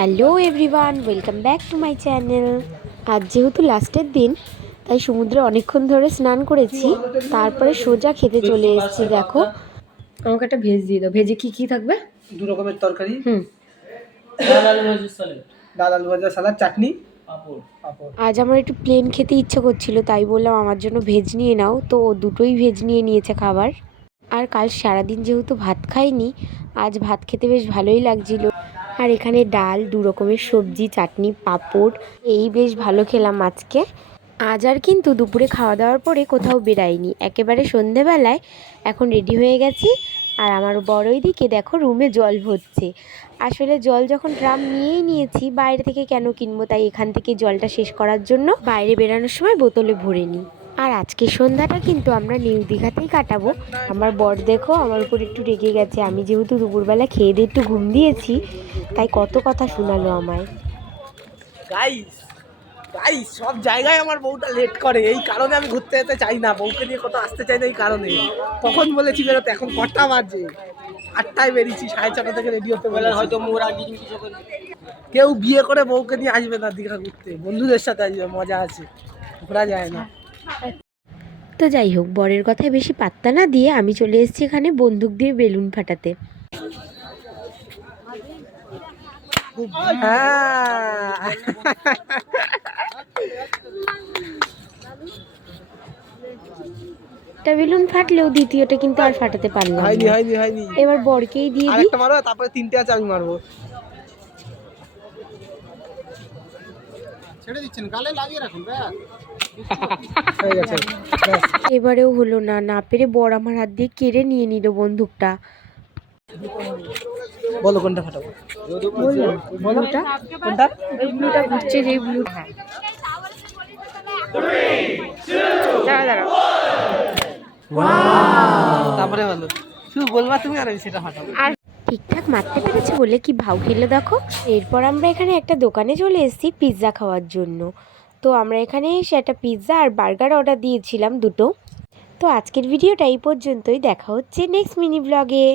Hello everyone, welcome back to my channel. আজ যেহেতু লাস্টের দিন, তাই সমুদ্রে অনেকক্ষণ ধরে স্নান করেছি, তারপরে সোজা খেতে চলে এসেছি। দেখো, আমাকে একটা ভেজ দিয়ে দাও। ভেজে কি কি থাকবে? 2 রকমের তরকারি, ডাল আলু ভাজা, সালাদ, চাটনি, পাঁপড়। আজ আমার একটু প্লেন খেতে ইচ্ছে করছিল, তাই বললাম আমার জন্য ভেজ নিয়ে নাও। তো ও দুটোই ভেজ নিয়ে নিয়েছে খাবার। আর কাল সারাদিন যেহেতু ভাত খাইনি, আজ ভাত খেতে বেশ ভালোই লাগছিল। আর এখানে ডাল, 2 রকমের সবজি, চাটনি, পাঁপড়, এই বেশ ভালো খেলাম আজকে। আজ আর কিন্তু দুপুরে খাওয়া দাওয়ার পরে কোথাও বেরাইনি, একেবারে সন্ধেবেলায় এখন রেডি হয়ে গেছি। আর আমার বড়ই দিকে দেখো রুমে জল ভরছে। আসলে জল যখন ড্রাম নিয়েই নিয়েছি, বাইরে থেকে কেন কিনবো, তাই এখান থেকে জলটা শেষ করার জন্য বাইরে বেরানোর সময় বোতলে ভরে নিই। আর আজকে সন্ধ্যাটা কিন্তু আমরা নিউ দীঘাতেই কাটাবো। আমার বর দেখো আমার উপর একটু রেগে গেছে, আমি যেহেতু দুপুরবেলা খেয়ে দিয়ে একটু ঘুম দিয়েছি, তাই কত কথা শোনালো আমায়। গাইস গাইস সব জায়গায় আমার বউটা লেট করে, এই কারণে আমি ঘুরতে যেতে চাই না, বউকে নিয়ে কোথাও আসতে চাই না এই কারণে। তখন বলেছি বেরোতে, এখন কটা বাজে? 8টায় বেরিয়েছি, 6:30 থেকে রেডি হতে বলে। হয়তো কেউ বিয়ে করে বউকে নিয়ে আসবে না দীঘা ঘুরতে, বন্ধুদের সাথে আসবে, মজা আছে, ঘোরা যায় না। তো যাই হোক, বরের কথায় বেশি পাত্তা না দিয়ে আমি চলে এসেছি এখানে বন্দুক দিয়ে বেলুন ফাটাতে। একটা বেলুন ফাটলেও দ্বিতীয়টা কিন্তু আর ফাটাতে পারলাম না। হয়নি। এবার বরকেই দিয়ে দিই। আরেকটা মারো, তারপরে 3টে আছে, আমি মারবো। ছেড়ে দিচ্ছেন, গালে লাগিয়ে রাখুন ব্যাস। হয়ে গেছে। এবারেও হলো না, না পেরে বর আমার হাত দিয়ে কেড়ে নিয়ে নিল বন্দুকটা। বলো কোনটা ফাটাবো? ব্লুটা, কোনটা? ওই ব্লুটা ঘুরছে যে ব্লু। দাঁড়া। তারপরে বলো, শুধু বলবা তুমি, আর আমি সেটা ফাটাবো। আর ঠিকঠাক মারতে পেরেছে বলে কি ভাউ খেলে দেখো। এরপর আমরা এখানে একটা দোকানে চলে এসেছি পিৎজা খাওয়ার জন্য। তো আমরা এখানে এসে একটা পিৎজা আর বার্গার অর্ডার দিয়েছিলাম দুটো। তো আজকের ভিডিওটা এই পর্যন্তই, দেখা হচ্ছে নেক্সট মিনি ব্লগে।